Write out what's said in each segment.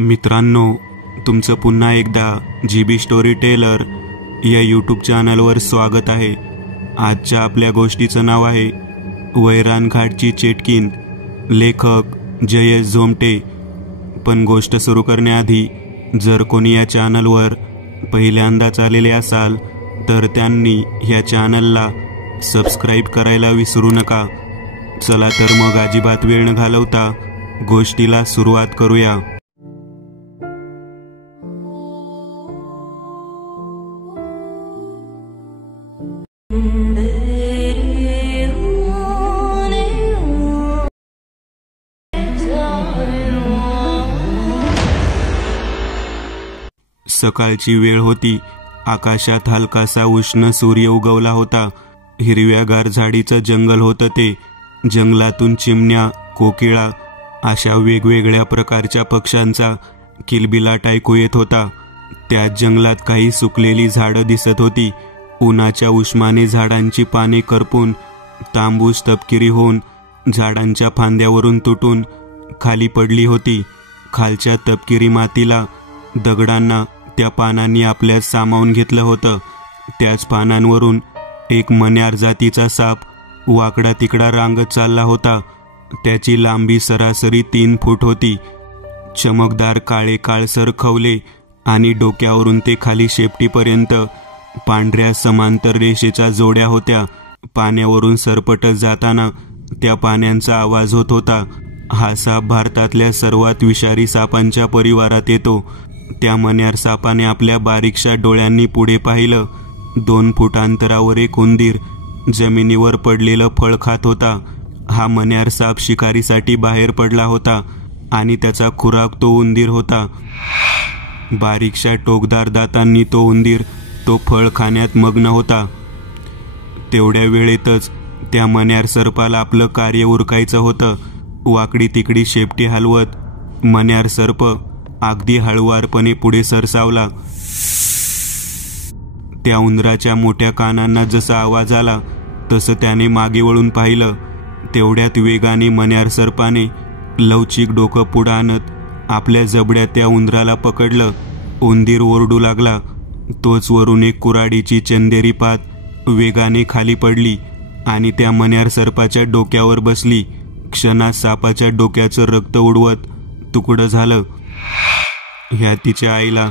मित्रांनो, तुमचं पुन्हा एकदा GB स्टोरी टेलर या यूट्यूब चॅनलवर स्वागत आहे। आजच्या आपल्या गोष्टीचं नाव आहे वैरान घाटची चेटकीन, लेखक जयेश झोमटे। पण गोष्ट सुरू करण्याआधी जर कोणी या चॅनलवर पहिल्यांदाच आलेले असाल तर त्यांनी या चॅनलला सबस्क्राईब करायला विसरू नका। चला तर मग अजिबात वेळ न घालवता गोष्टीला सुरुवात करूया। सकाळची वेळ होती। आकाशात हलकासा उष्ण सूर्य उगवला होता। हिरव्यागार झाडीचं जंगल होतं ते। जंगलातून चिमण्या, कोकिळा अशा वेगवेगळ्या प्रकारच्या पक्ष्यांचा किलबिलाट ऐकू येत होता। त्याच जंगलात काही सुकलेली झाडं दिसत होती। उन्हाच्या उष्माने झाडांची पाने करपून तांबूस तपकिरी होऊन झाडांच्या फांद्यावरून तुटून खाली पडली होती। खालच्या तपकिरी मातीला, दगडांना त्या पानांनी आपल्यात सामावून घेतलं होतं। त्याच पानांवरून एक मण्यार जातीचा साप वाकडा तिकडा रांगत चालला होता। त्याची लांबी सरासरी 3 फूट होती। चमकदार काळे काळसर खवले आणि डोक्यावरून ते खाली शेपटीपर्यंत पांढऱ्या समांतर रेषेच्या जोड्या होत्या। पाण्यावरून सरपटत जाताना त्या पाण्यांचा आवाज होत होता। हा साप भारतातल्या सर्वात विषारी सापांच्या परिवारात येतो। त्या मण्यार सापाने आपल्या बारीकशा डोळ्यांनी पुढे पाहिलं। 2 फूट अंतरावर एक उंदीर जमिनीवर पडलेलं फळ खात होता। हा मण्यार साप शिकारीसाठी बाहेर पडला होता आणि त्याचा खुराक तो उंदीर होता। बारीकशा टोकदार दातांनी तो उंदीर तो फळ खाण्यात मग्न होता। तेवढ्या वेळेतच त्या मण्यार सर्पाला आपलं कार्य उरकायचं होतं। वाकडी तिकडी शेपटी हलवत मण्यार सर्प अगदी हळुवारपणे पुढे सरसावला। त्या उंदराच्या मोठ्या कानांना जसा आवाज आला तसं त्याने मागे वळून पाहिलं। तेवढ्यात वेगाने मण्यार सर्पाने लवचिक डोकं पुढं आणत आपल्या जबड्यात त्या उंदराला पकडलं। उंदीर ओरडू लागला। तोच वरून एक कुऱ्हाडीची चंदेरी पात वेगाने खाली पडली आणि त्या मण्यार सर्पाच्या डोक्यावर बसली। क्षणात सापाच्या डोक्याचं रक्त उडवत तुकडं झालं। ह्या तिच्या आईला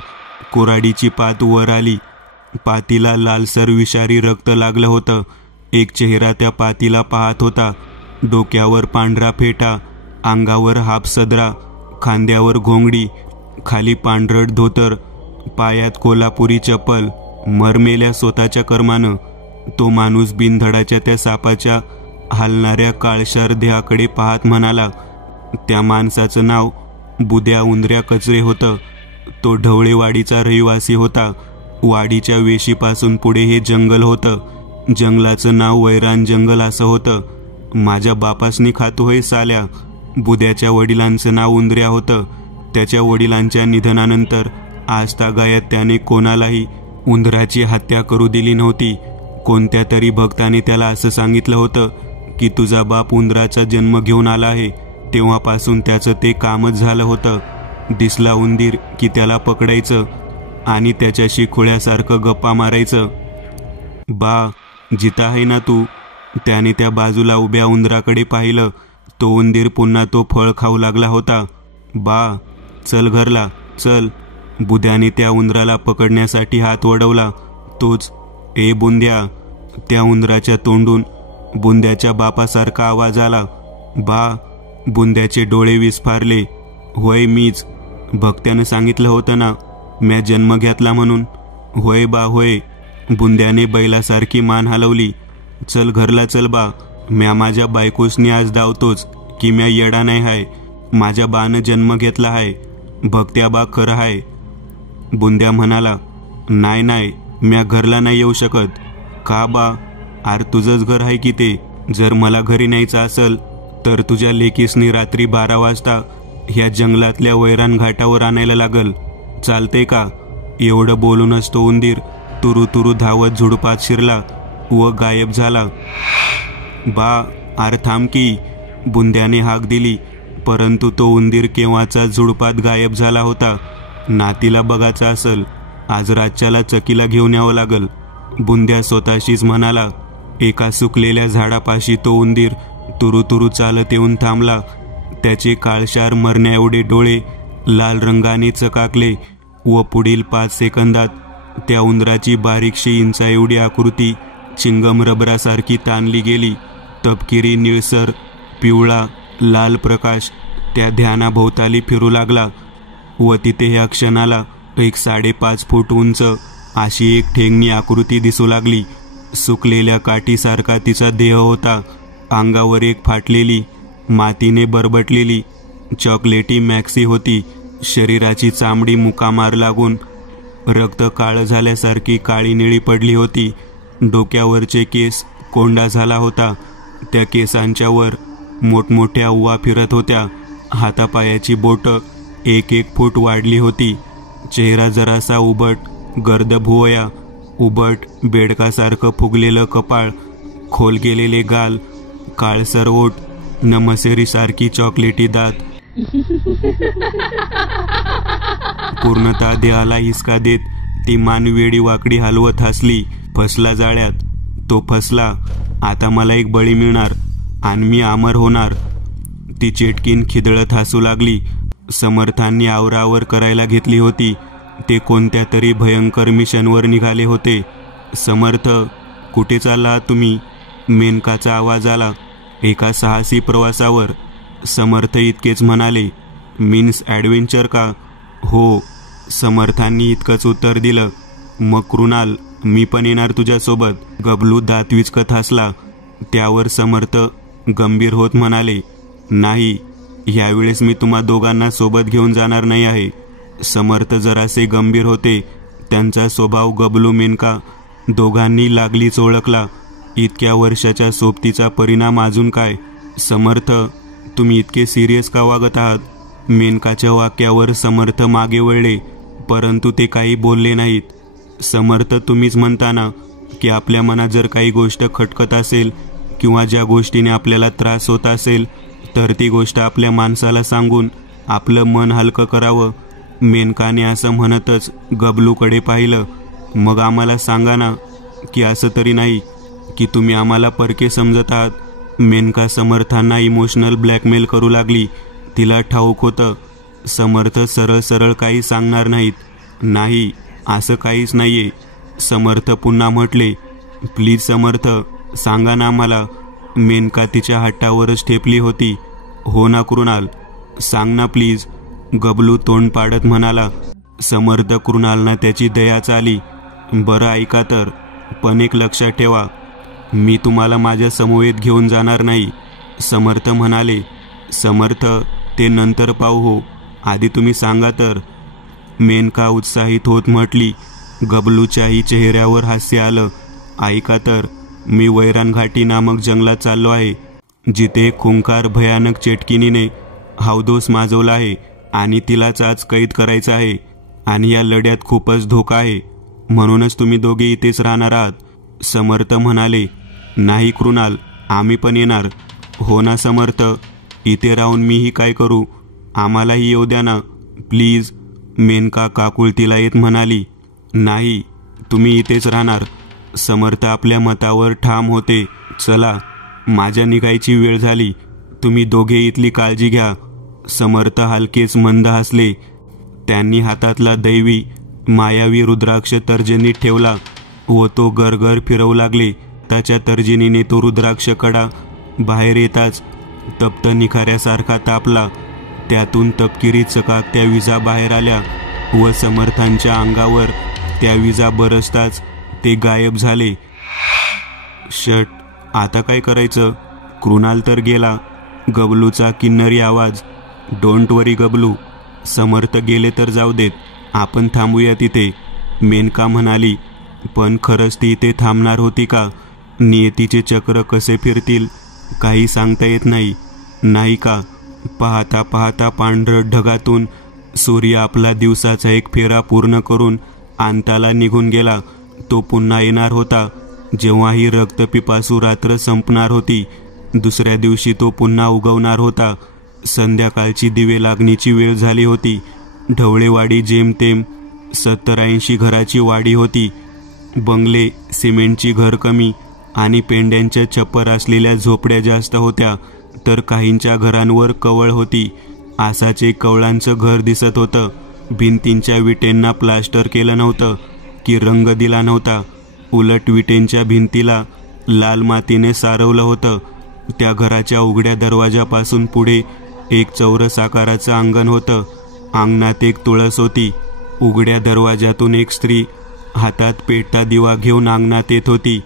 कुऱ्हाडीची पात वर आली। पातीला लालसर विषारी रक्त लागलं होतं। एक चेहरा त्या पातीला पाहत होता। डोक्यावर पांढरा फेटा, अंगावर हाफ सदरा, खांद्यावर घोंगडी, खाली पांढरट धोतर, पायात कोल्हापुरी चप्पल। मरमेल्या स्वतःच्या कर्मानं तो माणूस बिनधडाच्या त्या सापाच्या हलणाऱ्या काळशार देहाकडे पाहत म्हणाला। त्या माणसाचं नाव बुद्या उंदऱ्या कचरे होतं। तो ढवळेवाडीचा रहिवासी होता। वाडीच्या वेशीपासून पुढे हे जंगल होतं। जंगलाचं नाव वैरान जंगल असं होतं। माझ्या बापासनी खातो होय साल्या। बुद्याच्या वडिलांचं नाव उंदऱ्या होतं। त्याच्या वडिलांच्या निधनानंतर आजतागायत त्याने कोणालाही उंदराची हत्या करू दिली नव्हती। कोणत्या तरी भक्ताने त्याला असं सांगितलं होतं की तुझा बाप उंदराचा जन्म घेऊन आला आहे। तेव्हापासून त्याचं ते कामच झालं होतं। दिसला उंदीर की त्याला पकडायचं आणि त्याच्याशी खुळ्यासारखं गप्पा मारायचं। बा, जिता आहे ना तू? त्याने त्या बाजूला उभ्या उंदराकडे पाहिलं। तो उंदीर पुन्हा तो फळ खाऊ लागला होता। बा, चल घरला चल। बुद्याने त्या उंदराला पकडण्यासाठी हात वडवला। तोच, ए बुंद्या। त्या उंदराच्या तोंडून बुंद्याच्या बापासारखा आवाज आला। बा, बुंद्याचे डोळे विस्फारले। होय मीच। भक्त्यानं सांगितलं होतं ना म्या जन्म घेतला म्हणून। होय बा होय। बुंद्याने बैलासारखी मान हलवली। चल घरला चल बा। म्या माझ्या बायकोसनी आज धावतोच की म्या येडा नाही हाय। माझ्या बानं जन्म घेतला हाय। भक्त्या बा खरं हाय। बुंद्या म्हणाला, नाही नाही, म्या घरला नाही येऊ शकत। का बा? आर तुझंच घर आहे की ते। जर मला घरी न्यायचं असेल तर तुझ्या लेकीसनी रात्री 12 वाजता ह्या जंगलातल्या वैरान घाटावर आणायला लागल। चालते का? एवढं बोलूनच तो उंदीर तुरु तुरु धावत झुडपात शिरला व गायब झाला। बा, आर थांब की। बुंद्याने हाक दिली। परंतु तो उंदीर केव्हाचा झुडपात गायब झाला होता. नातीला बघायचा असल, आज रातच्याला चकीला घेऊन यावं लागल. बुंद्या स्वतःशीच म्हणाला. एका सुकलेल्या झाडापाशी तो उंदीर तुरू तुरू चालत येऊन थांबला. त्याचे काळशार मरण्या एवढे डोळे लाल रंगाने चकाकले व पुढील 5 सेकंदात त्या उंदराची बारीकशी इंचा एवढी आकृती चिंगम रबरासारखी ताणली गेली. तपकिरी निळसर पिवळा लाल प्रकाश त्या ध्यानाभोवताली फिरू लागला व तिथे ह्या क्षणाला एक 5.5 फूट उंच अशी एक ठेंगणी आकृती दिसू लागली. सुकलेल्या काठीसारखा तिचा देह होता. अंगावर एक फाटलेली मातीने बरबटलेली चॉकलेटी मॅक्सी होती. शरीराची चामडी मुकामार लागून रक्त काळं झाल्यासारखी काळी निळी पडली होती. डोक्यावरचे केस कोंडा झाला होता. त्या केसांच्या वर मोठमोठ्या उवा फिरत होत्या. हातापायाची बोटं 1-1 फूट वाढली होती. चेहरा जरासा उबट, गर्द भुवया, उबट बेडकासारखं फुगलेलं कपाळ, खोल गेलेले गाल, काळसर ओठ, नमसेरीसारखी चॉकलेटी दात. पूर्णतः देहाला हिसका देत ती मान वेडी वाकडी हलवत हसली. फसला जाळ्यात, तो फसला. आता मला एक बळी मिळणार आणि मी अमर होणार. ती चेटकीन खिदळत हसू लागली. समर्थांनी आवरावर करायला घेतली होती. ते कोणत्या तरी भयंकर मिशनवर निघाले होते. समर्थ, कुठे चालला तुम्ही? मेनकाचा आवाज आला. एका साहसी प्रवासावर. समर्थ इतकेच म्हणाले. मीन्स ॲडव्हेंचर का? हो, समर्थांनी इतकंच उत्तर दिलं. मग कृणाल, मी पण येणार तुझ्यासोबत. गबलू दात विचकत हसला. त्यावर समर्थ गंभीर होत म्हणाले, नाही, ह्यावेळेस मी तुम्हा दोघांना सोबत घेऊन जाणार नाही आहे. समर्थ जरासे गंभीर होते. त्यांचा स्वभाव गबलू मेनका दोघांनी लागलीच ओळखला. इतक्या वर्षाच्या सोबतीचा परिणाम अजून काय? समर्थ, तुम्ही इतके सिरियस का वागत आहात? मेनकाच्या वाक्यावर समर्थ मागे वळले, परंतु ते काही बोलले नाहीत. समर्थ, तुम्हीच म्हणता ना की आपल्या मनात जर काही गोष्ट खटकत असेल किंवा ज्या गोष्टीने आपल्याला त्रास होत असेल तर ती गोष्ट आपल्या माणसाला सांगून आपलं मन हलकं करावं. मेनकाने असं म्हणतच गबलूकडे पाहिलं. मग आम्हाला सांगा ना की असं तरी नाही की तुम्ही आम्हाला परके समजत आहात. मेनका समर्थांना इमोशनल ब्लॅकमेल करू लागली. तिला ठाऊक होतं समर्थ सरळ सरळ काही सांगणार नाहीत. नाही, असं काहीच नाहीये. समर्थ पुन्हा म्हटले. प्लीज समर्थ, सांगा ना आम्हाला. मेनका तिच्या हट्टावरच ठेपली होती. हो ना कृणाल, सांग ना प्लीज. गबलू तोंड पाडत म्हणाला. समर्थ कृणालना त्याची दयाच आली. बरं ऐका तर, पण एक लक्षात ठेवा, मी तुम्हाला माझ्या समवेत घेऊन जाणार नाही. समर्थ म्हणाले. समर्थ, ते नंतर पाहू हो, आधी तुम्ही सांगा तर. मेनका उत्साहित होत म्हटली. गबलूच्याही चेहऱ्यावर हास्य आलं. ऐका तर, मी वैरान घाटी नामक जंगलात चाललो आहे, जिथे खुंकार भयानक चेटकिनीने हावदोस माजवला आहे आणि तिलाच आज कैद करायचं आहे. आणि या लढ्यात खूपच धोका आहे, म्हणूनच तुम्ही दोघे इथेच राहणार आहात. समर्थ म्हणाले. नाही कृणाल, आम्ही पण येणार. हो ना समर्थ, इथे राहून मीही काय करू? आम्हालाही येऊ द्या ना प्लीज. मेनका काकुळतीला येत म्हणाली. नाही, तुम्ही इथेच राहणार. समर्थ आपल्या मतावर ठाम होते. चला, माझ्या निघायची वेळ झाली. तुम्ही दोघे इथली काळजी घ्या. समर्थ हलकेच मंद हसले. त्यांनी हातातला दैवी मायावी रुद्राक्ष तर्जनीत ठेवला व तो गरगर फिरवू लागले. त्याच्या तर्जनीने तो रुद्राक्ष कडा बाहेर येताच तप्त निखाऱ्यासारखा तापला. त्यातून तपकिरी चकाकत्या विजा बाहेर आल्या व समर्थांच्या अंगावर त्या विजा बरसताच ते गायब झाले. शट, आता काय करायचं? कृणाल तर गेला. गबलूचा किन्नरी आवाज. डोंट वरी गबलू, समर्थ गेले तर जाऊ देत, आपण थांबूया तिथे. मेनका म्हणाली. पण खरंच ती इथे थांबणार होती का? नियतीचे चक्र कसे फिरतील काही सांगता येत नाही, नाही का? पाहता पाहता पांढरट ढगातून सूर्य आपला दिवसाचा एक फेरा पूर्ण करून अंताला निघून गेला. तो पुन्हा येणार होता जेव्हा ही रक्तपिपासू रात्र संपणार होती. दुसऱ्या दिवशी तो पुन्हा उगवणार होता. संध्याकाळची दिवे लागणीची वेळ झाली होती. ढवळेवाडी जेमतेम 70-80 घराची वाडी होती. बंगले, सिमेंटची घर कमी आणि पेंड्यांच्या छप्पर असलेल्या झोपड्या जास्त होत्या, तर काहींच्या घरांवर कवळ होती. असाच एक कवळांचं घर दिसत होतं. भिंतींच्या विटेंना प्लास्टर केलं नव्हतं की रंग दिला नव्हता, उलट विटेंच्या भिंतीला लाल मातीने सारवलं होतं. त्या घराच्या उघड्या दरवाजापासून पुढे एक चौरस आकाराचं अंगण होतं. अंगणात एक तुळस होती. उघड्या दरवाजातून एक स्त्री हातात पेटता दिवा घेऊन अंगणात येत होती.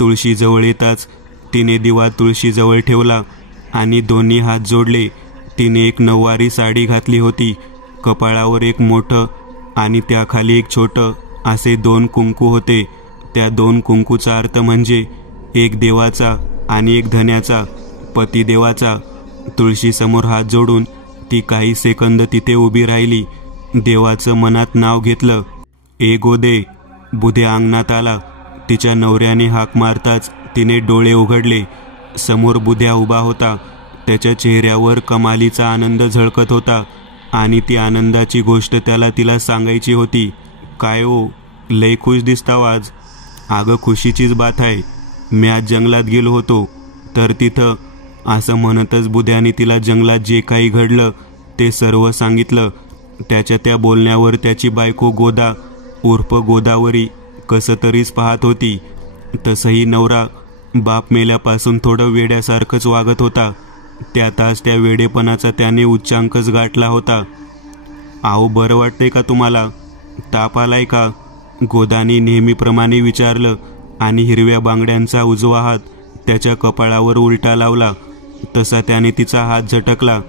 तुळशीजवळ येताच तिने दिवा तुळशीजवळ ठेवला आणि दोन्ही हात जोडले. तिने एक नऊवारी साडी घातली होती. कपाळावर एक मोठं आणि त्याखाली एक छोटं असे 2 कुंकू होते. त्या 2 कुंकूचा अर्थ म्हणजे एक देवाचा आणि एक धन्याचा, पतिदेवाचा. तुळशीसमोर हात जोडून ती काही सेकंद तिथे उभी राहिली. देवाचं मनात नाव घेतलं. ए गोदे. बुध्या अंगणात आला. तिच्या नवऱ्याने हाक मारताच तिने डोळे उघडले. समोर बुध्या उभा होता. त्याच्या चेहऱ्यावर कमालीचा आनंद झळकत होता आणि ती आनंदाची गोष्ट त्याला तिला सांगायची होती. काय ओ, लय खुश दिसताव आज. अगं खुशीचीच बात आहे. मी आज जंगलात गेलो होतो तर तिथं, असं म्हणतच बुध्याने तिला जंगलात जे काही घडलं ते सर्व सांगितलं. त्याच्या त्या बोलण्यावर त्याची बायको गोदा उर्फ गोदावरी कसं तरीच पाहत होती. तसंही नवरा बाप मेल्यापासून थोडं वेड्यासारखंच वागत होता. त्यातच त्या वेडेपणाचा त्याने उच्चांकच गाठला होता. आहो, बरं वाटतंय का तुम्हाला? ताप आलाय का? गोदाने नेहमीप्रमाणे विचारलं आणि हिरव्या बांगड्यांचा उजवा हात त्याच्या कपाळावर उलटा लावला. तसा त्याने तिचा हात झटकला.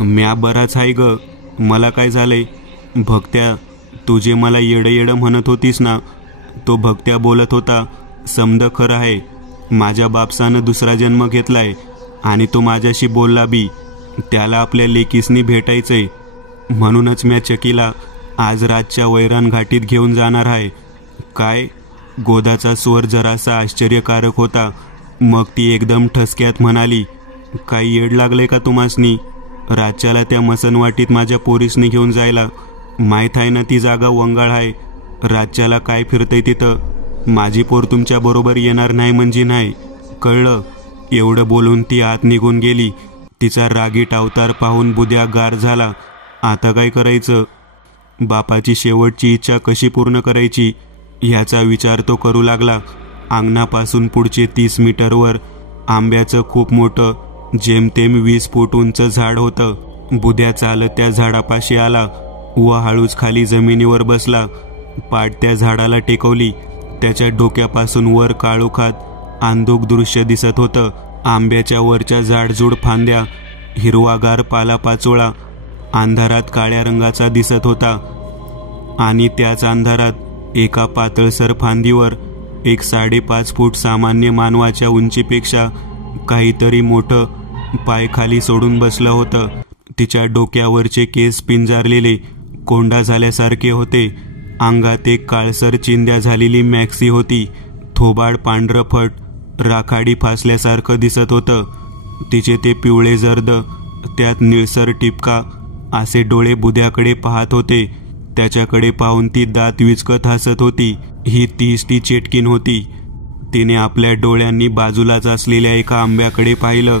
म्या बराच आहे ग. मला काय झालंय? भक्त्या, तू जे मला येडं येडं म्हणत होतीस ना, तो भक्त्या बोलत होता. समद खरं आहे. माझ्या बापसानं दुसरा जन्म घेतलाय आणि तो माझ्याशी बोलला बी. त्याला आपल्या लेकीसनी भेटायचंय. म्हणूनच म्या चकीला आज रातच्या वैरान घाटीत घेऊन जाणार आहे. काय? गोदाचा स्वर जरासा आश्चर्यकारक होता. मग ती एकदम ठसक्यात म्हणाली, काही येड लागले का तुम्हासनी? रातच्याला त्या मसनवाटीत माझ्या पोरीसनी घेऊन जायला? माहीत आहे ना ती जागा वंगाळ आहे. रातच्याला काय फिरतंय तिथं? माझी पोर तुमच्या बरोबर येणार नाही म्हणजे नाही, कळलं? एवढं बोलून ती आत निघून गेली. तिचा रागीट अवतार पाहून बुध्या गार झाला. आता काय करायचं? बापाची शेवटची इच्छा कशी पूर्ण करायची ह्याचा विचार तो करू लागला. अंगणापासून पुढचे 30 मीटरवर आंब्याचं खूप मोठं जेमतेम 20 फूट उंच झाड होतं. बुध्या चालत त्या झाडापाशी आला व हळूच खाली जमिनीवर बसला. पाठ त्या झाडाला टेकवली. त्याच्या डोक्यापासून वर काळोखात अंधुक दृश्य दिसत होतं. आंब्याच्या वरच्या जाडजूड फांद्या, हिरवागार पालापाचोळा अंधारात काळ्या रंगाचा दिसत होता आणि त्याच अंधारात एका पातळसर फांदीवर एक 5.5 फूट सामान्य मानवाच्या उंचीपेक्षा काहीतरी मोठं पाय खाली सोडून बसलं होतं. तिच्या डोक्यावरचे केस पिंजारलेले कोंडा झाल्यासारखे होते. अंगात एक काळसर चिंध्या झालेली मॅक्सी होती. थोबाड पांढरफट राखाडी फासल्यासारखं दिसत होतं. तिचे ते पिवळे जर्द त्यात निळसर टिपका असे डोळे बुध्याकडे पाहत होते. त्याच्याकडे पाहून ती दात विचकत हसत होती. ही तीच ती चेटकीन होती. तिने आपल्या डोळ्यांनी बाजूलाच असलेल्या एका आंब्याकडे पाहिलं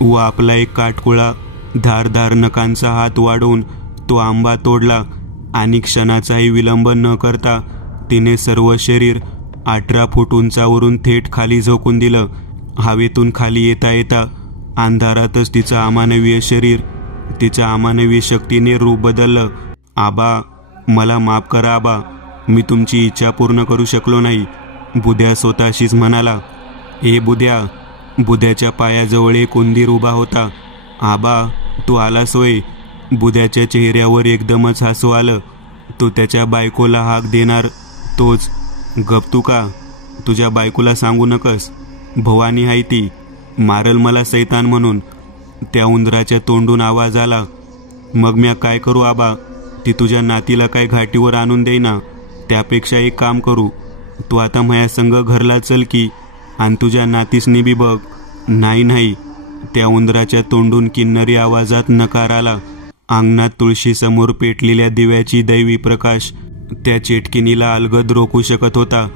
व आपला एक काटकुळा धारधार नखांचा हात वाढवून तो आंबा तोडला आणि क्षणाचाही विलंब न करता तिने सर्व शरीर 18 फूट उंचावरून थेट खाली झोकून दिलं. हवेतून खाली येता येता अंधारातच तिचं अमानवीय शरीर तिच्या अमानवीय शक्तीने रूप बदललं. आबा, मला माफ करा आबा, मी तुमची इच्छा पूर्ण करू शकलो नाही, बुध्या स्वतःशीच म्हणाला. ए बुध्या. बुध्याच्या पायाजवळ एक उंदीर उभा होता. आबा, तू आलास होय? बुध्याच्या चेहऱ्यावर एकदमच हसू आलं. तो त्याच्या बायकोला हाक देणार तोच. गप तू का? तुझ्या बायकोला सांगू नकस. भवानी आहे ती, मारल मला सैतान म्हणून. त्या उंदराच्या तोंडून आवाज आला. मग म्या काय करू आबा? ती तुझ्या नातीला काय घाटीवर आणून देईना. त्यापेक्षा एक काम करू, तू आता माझ्या संग घरला चल की आणि तुझ्या नातीसनी बी बघ. नाही नाही, त्या उंदराच्या तोंडून किन्नरी आवाजात नकार आला. अंगणात तुळशीसमोर पेटलेल्या दिव्याची दैवी प्रकाश त्या चेटकिनीला अलगद रोखू शकत होता.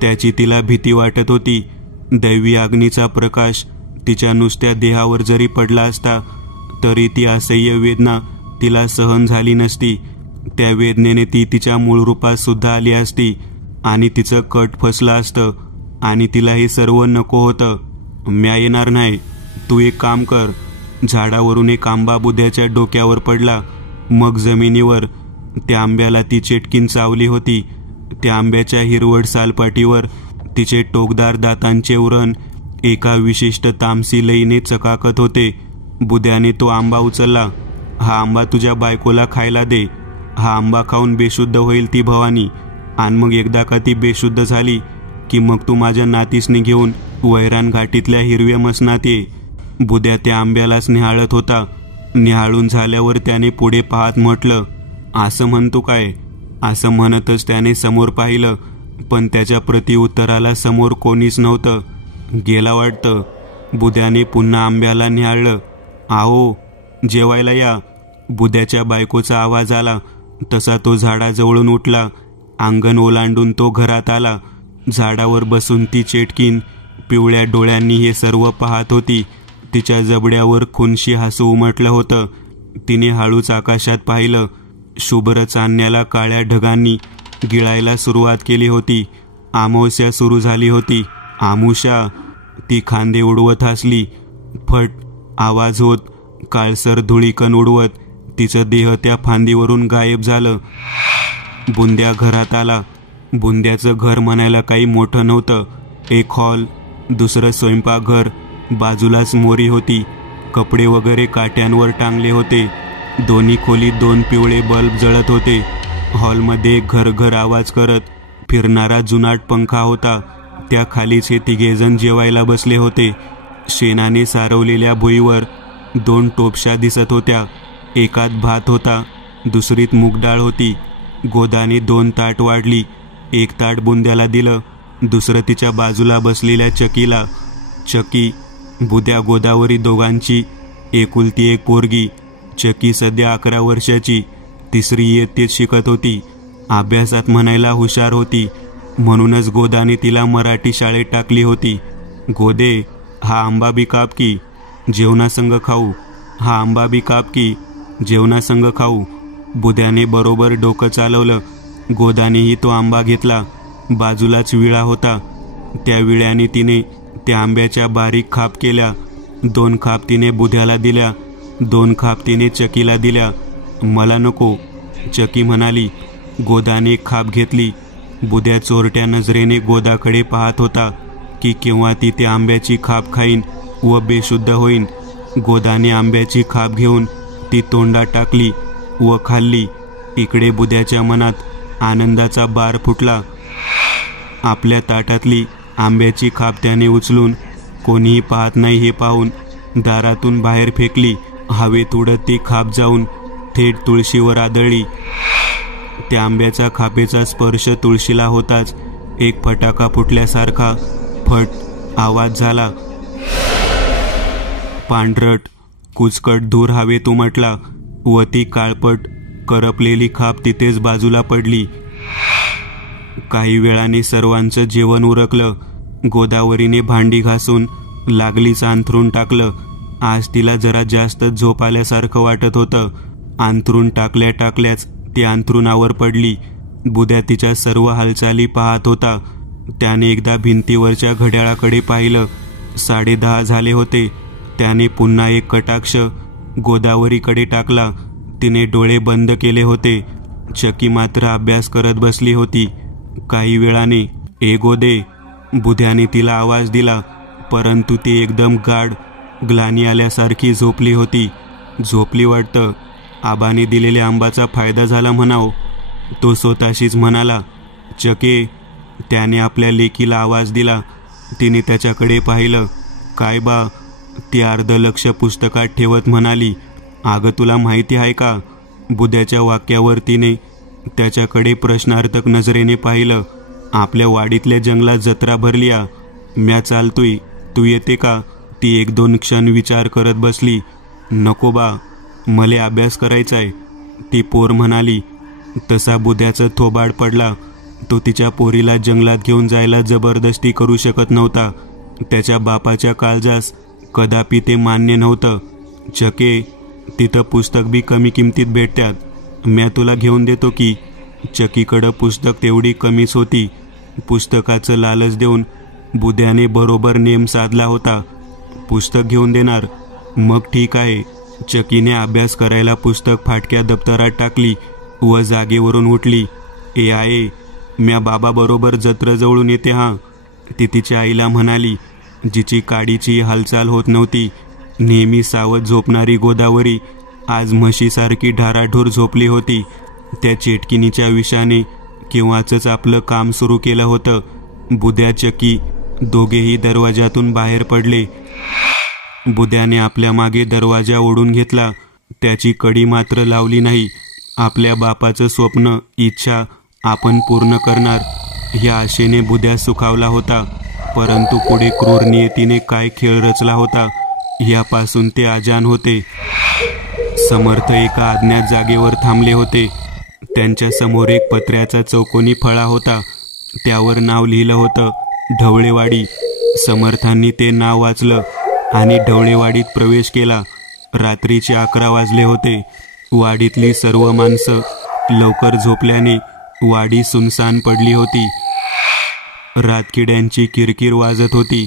त्याची तिला भीती वाटत होती. दैवी अग्नीचा प्रकाश तिच्या नुसत्या देहावर जरी पडला असता तरी ती असह्य वेदना तिला सहन झाली नसती. त्या वेदनेने ती तिच्या मूळ रूपात सुद्धा आली असती आणि तिचं कट फसलं असतं आणि तिला हे सर्व नको होतं. म्या येणार नाही, तू एक काम कर. झाडावरून एक आंबा बुद्याच्या डोक्यावर पडला. मग जमिनीवर त्या आंब्याला ती चेटकीन चावली होती. त्या आंब्याच्या हिरवट सालपाटीवर तिचे टोकदार दातांचे उरण एका विशिष्ट तामसी लईने चकाकत होते. बुद्याने तो आंबा उचलला. हा आंबा तुझ्या बायकोला खायला दे. हा आंबा खाऊन बेशुद्ध होईल ती भवानी, आणि मग एकदा का ती बेशुद्ध झाली की मग तू माझ्या नातीसने घेऊन वैरान घाटीतल्या हिरव्या मसनात ये. बुद्या त्या आंब्यालाच निहाळत होता. निहाळून झाल्यावर त्याने पुढे पाहत म्हटलं, असं म्हणतो काय? असं म्हणतच त्याने समोर पाहिलं, पण त्याच्या प्रतिउत्तराला समोर कोणीच नव्हतं. गेला वाटतं. बुद्याने पुन्हा आंब्याला निहाळलं. आहो, जेवायला या. बुद्याच्या बायकोचा आवाज आला. तसा तो झाडाजवळून उठला. अंगण ओलांडून तो घरात आला. झाडावर बसून ती चेटकीन पिवळ्या डोळ्यांनी हे सर्व पाहत होती. तिच्या जबड्यावर खुनशी हसू उमटलं होतं. तिने हळूच आकाशात पाहिलं. शुभ्र चांदण्याला काळ्या ढगांनी गिळायला सुरुवात केली होती. अमावस्या सुरू झाली होती. आमुषा, ती खांदे उडवत हसली. फट आवाज होत काळसर धुळीकण उडवत तिचं देह त्या फांदीवरून गायब झालं. बुंद्या घरात आला. बुंद्याचं घर म्हणायला काही मोठं नव्हतं. एक हॉल, दुसरं स्वयंपाकघर, बाजूलाच मोरी होती. कपडे वगैरे काट्यांवर टांगले होते. दोन्ही खोलीत 2 पिवळे बल्ब जळत होते. हॉलमध्ये घर आवाज करत फिरणारा जुनाट पंखा होता. त्या खालीच हे तिघेजण जेवायला बसले होते. शेणाने सारवलेल्या भुईवर 2 टोपशा दिसत होत्या. एकात भात होता, दुसरीत मूगडाळ होती. गोदाने 2 ताट वाढली. एक ताट बुंद्याला दिलं, दुसरं तिच्या बाजूला बसलेल्या चकीला. चकी, बुद्या, गोदावरी दोघांची एकुलती एक पोरगी. चकी सध्या 11 वर्षाची, 3री इयत्तेत शिकत होती. अभ्यासात म्हणायला हुशार होती, म्हणूनच गोदाने तिला मराठी शाळेत टाकली होती. गोदे, हा आंबा बी काप की जेवणासंग खाऊ. हा आंबा बी काप की जेवणासंग खाऊ. बुद्याने बरोबर डोकं चालवलं. गोदानेही तो आंबा घेतला. बाजूलाच विळा होता. त्या विळ्याने तिने त्या आंब्याच्या बारीक खाप केल्या. 2 खाप तिने बुद्याला दिल्या. 2 खाप तिने चकीला दिल्या. मला नको, चकी म्हणाली. गोदाने एक खाप घेतली. बुद्या चोरट्या नजरेने गोदाकडे पाहत होता की केव्हा ती त्या आंब्याची खाप खाईन व बेशुद्ध होईन. गोदाने आंब्याची खाप घेऊन ती तोंडात टाकली व खाल्ली. इकडे बुद्याच्या मनात आनंदाचा बार फुटला. आपल्या ताटातली आंब्याची खाप त्याने उचलून कोणीही पाहत नाही हे पाहून दारातून बाहेर फेकली. हवेत उडत ती खाप जाऊन थेट तुळशीवर आदळली. त्या आंब्याचा खापेचा स्पर्श तुळशीला होताच एक फटाका फुटल्यासारखा फट आवाज झाला. पांढरट कुचकट धूर हवेत उमटला व ती काळपट करपलेली खाप तिथेच बाजूला पडली. काही वेळाने सर्वांचं जेवण उरकलं. गोदावरीने भांडी घासून लागलीच अंथरून टाकलं. आज तिला जरा जास्त झोप आल्यासारखं वाटत होतं. अंथरून टाकल्याच ती अंथरुणावर पडली. बुद्या तिच्या सर्व हालचाली पाहत होता. त्याने एकदा भिंतीवरच्या घड्याळाकडे पाहिलं. 10:30 झाले होते. त्याने पुन्हा एक कटाक्ष गोदावरीकडे टाकला. तिने डोळे बंद केले होते. चकी मात्र अभ्यास करत बसली होती. काही वेळाने, ए गोदे, बुद्याने तिला आवाज दिला, परंतु ती एकदम गाढ ग्लानी आल्यासारखी झोपली होती. झोपली वाटतं. आबाने दिलेल्या आंबाचा फायदा झाला म्हणाव, तो स्वतःशीच म्हणाला. चके, त्याने आपल्या लेकीला आवाज दिला. तिने त्याच्याकडे पाहिलं. काय बा, ती अर्ध लक्ष पुस्तकात ठेवत म्हणाली. अगं, तुला माहिती आहे का? बुद्याच्या वाक्यावर तिने त्याच्याकडे प्रश्नार्थक नजरेने पाहिलं. आपल्या वाडीतल्या जंगलात जत्रा भरली आ. म्या चालतोय, तू येते का? ती 1-2 क्षण विचार करत बसली. नको बा, मले अभ्यास करायचाय, ती पोर म्हणाली. तसा बुद्याचं थोबाड पडला. तो तिच्या पोरीला जंगलात घेऊन जायला जबरदस्ती करू शकत नव्हता. त्याच्या बापाच्या काळजास कदापि ते मान्य नव्हतं. चके, तिथं पुस्तक बी कमी किमतीत भेटतात, म्या तुला घेऊन देतो की. चकीकडं पुस्तक तेवढी कमीच होती. पुस्तकाचं लालच देऊन बुद्याने बरोबर नेम साधला होता. पुस्तक घेऊन देणार, मग ठीक आहे. चकीने अभ्यास करायला पुस्तक फाटक्या दप्तरात टाकली व जागेवरून उठली. ए आहे, म्या बाबाबरोबर जत्रेजवळून येते हा, ती तिच्या आईला म्हणाली, जिची काडीची हालचाल होत नव्हती. नेहमी सावध झोपणारी गोदावरी आज म्हशीसारखी ढाराढूर झोपली होती. त्या चेटकिनीच्या विषाने केव्हाच आपलं काम सुरू केलं होतं. बुद्या, चकी दोघेही दरवाजातून बाहेर पडले. बुद्याने आपल्या मागे दरवाजा ओढून घेतला. त्याची कडी मात्र लावली नाही. आपल्या बापाचं स्वप्न, इच्छा आपण पूर्ण करणार या आशेने बुद्या सुखावला होता. परंतु पुढे क्रूर नियतीने काय खेळ रचला होता यापासून ते अजाण होते. समर्थ एका अज्ञात जागेवर थांबले होते. त्यांच्या समोर एक पत्र्याचा चौकोनी फळा होता. त्यावर नाव लिहिलं होतं, ढवळेवाडी. समर्थांनी ते नाव वाचलं आणि ढवळेवाडीत प्रवेश केला. रात्रीचे 11 वाजले होते. वाडीतली सर्व माणसं लवकर झोपल्याने वाडी सुनसान पडली होती. रातकिड्यांची किरकिर वाजत होती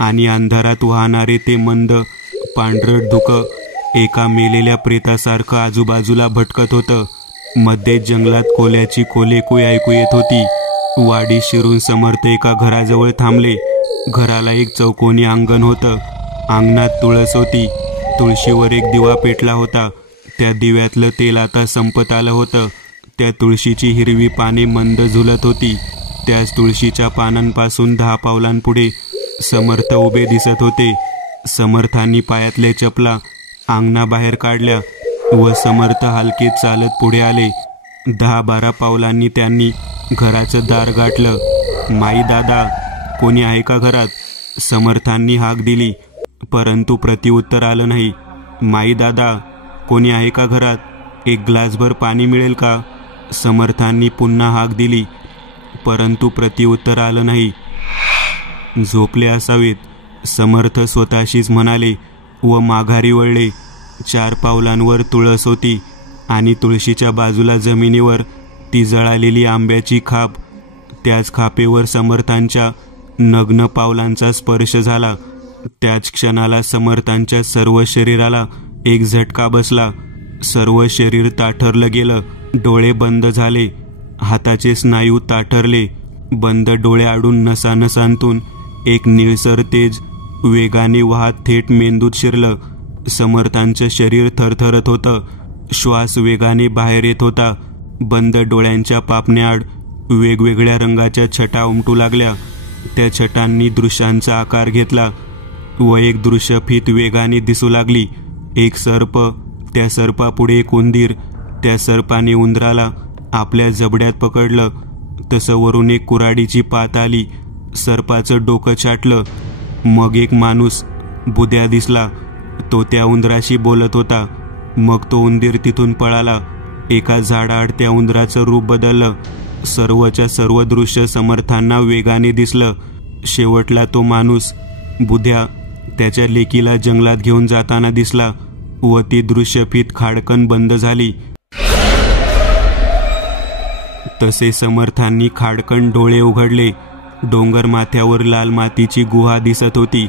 आणि अंधारात वाहणारे ते मंद पांढरट धुकं एका मेलेल्या प्रेतासारखं आजूबाजूला भटकत होतं. मध्ये जंगलात कोल्याची कोलेकुई ऐकू येत होती. वाडी शिरून समर्थ एका घराजवळ थांबले. घराला एक चौकोनी अंगण होतं. अंगणात तुळस होती. तुळशीवर एक दिवा पेटला होता. त्या दिव्यातलं तेल आता संपत आलं होतं. त्या तुळशीची हिरवी पाने मंद झुलत होती. त्याच तुळशीच्या पानांपासून 10 पावलांपुढे समर्थ उभे दिसत होते. समर्थांनी पायातल्या चपला अंगणाबाहेर काढल्या व समर्थ हलकेत चालत पुढे आले. 10-12 पावलांनी त्यांनी घराचं दार गाठलं. माई, दादा, कोणी आहे का घरात? समर्थांनी हाक दिली, परंतु प्रत्युत्तर आलं नाही. माई, दादा, कोणी आहे का घरात? एक ग्लासभर पाणी मिळेल का? समर्थांनी पुन्हा हाक दिली, परंतु प्रत्युत्तर आलं नाही. झोपले असावेत, समर्थ स्वतःशीच म्हणाले व माघारी वळले. 4 पावलांवर तुळस होती आणि तुळशीच्या बाजूला जमिनीवर ती जळालेली आंब्याची खाप. त्याच खापेवर समर्थांच्या नग्न पावलांचा स्पर्श झाला. त्याच क्षणाला समर्थांच्या सर्व शरीराला एक झटका बसला. सर्व शरीर ताठरलं गेलं. डोळे बंद झाले. हाताचे स्नायू ताठरले. बंद डोळे आडून नसानसांतून एक निळसर तेज वेगाने वाहत थेट मेंदूत शिरलं. समर्थांचं शरीर थरथरत होतं. श्वास वेगाने बाहेर येत होता. बंद डोळ्यांच्या पापण्याआड वेगवेगळ्या रंगाच्या छटा उमटू लागल्या. त्या छटांनी दृश्यांचा आकार घेतला व एक दृश्य फीत वेगाने दिसू लागली. एक सर्प, त्या सर्पापुढे एक उंदीर. त्या सर्पाने उंदराला आपल्या जबड्यात पकडलं. तसं वरून एक कुऱ्हाडीची पात आली. सर्पाचं डोकं छाटलं. मग एक माणूस, बुद्या, दिसला. तो त्या उंदराशी बोलत होता. मग तो उंदीर तिथून पळाला. एका झाडाआड त्या उंदराचं रूप बदललं. सर्वच्या सर्व दृश्य समर्थांना वेगाने दिसलं. शेवटला तो माणूस, बुद्या, त्याच्या लेकीला जंगलात घेऊन जाताना दिसला व ती दृश्यफीत खाडकन बंद झाली. तसे समर्थांनी खाडकन डोळे उघडले. डोंगर माथ्यावर लाल मातीची गुहा दिसत होती.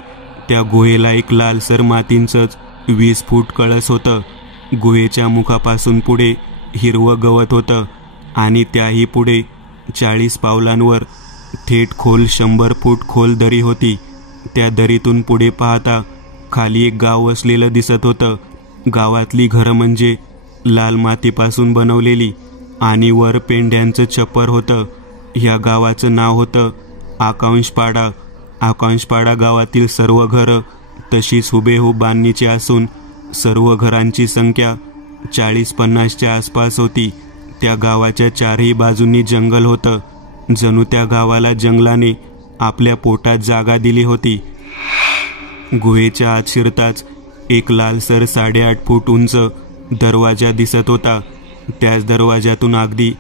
त्या गुहेला एक लालसर मातींचंच 20 फूट कळस होतं. गुहेच्या मुखापासून पुढे हिरवं गवत होतं आणि त्याही पुढे 40 पावलांवर थेट खोल 100 फूट खोल दरी होती. त्या दरीतून पुढे पाहता खाली एक गाव वसलेलं दिसत होतं. गावातली घरं म्हणजे लाल मातीपासून बनवलेली आणि वर पेंड्यांचं छप्पर होतं. ह्या गावाचं नाव होतं आकांशपाडा. आकांशपाडा गावातील सर्व घरं तशीच हुबेहूब बांधणीची असून सर्व घरांची संख्या 40-50च्या आसपास होती. त्या गावाच्या 4ही बाजूंनी जंगल होतं. जणू त्या गावाला जंगलाने आपल्या पोटात जागा दिली होती. गुहेच्या आत शिरताच एक लालसर 8.5 फूट उंच दरवाजा दिसत होता. त्याच दरवाजातून अगदी